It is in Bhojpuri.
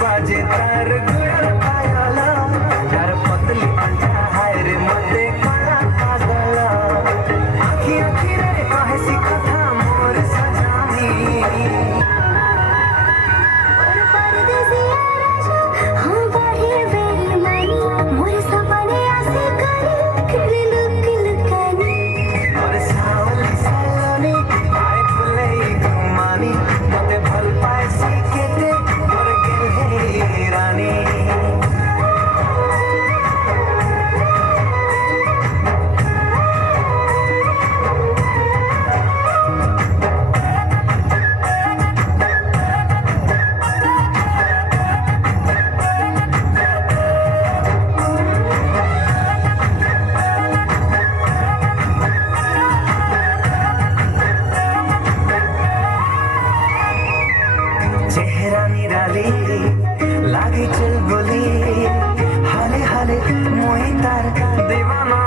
बाजे तार गुड़ा पायला तार पतली अंडा हाय रे मते कला पागला आखी आखी रे कहे सी कथा मोर सजानी और परदेसिया राजा हाँ बाहे बेईमानी मोर सपने आसे करे किलकानी और सावली सालोनी आए फुले घुमानी मते भल पाए सी केते और गेल हे रानी चेहरा निराली लागे चल बोली हाले हाले मोई तार दीवाना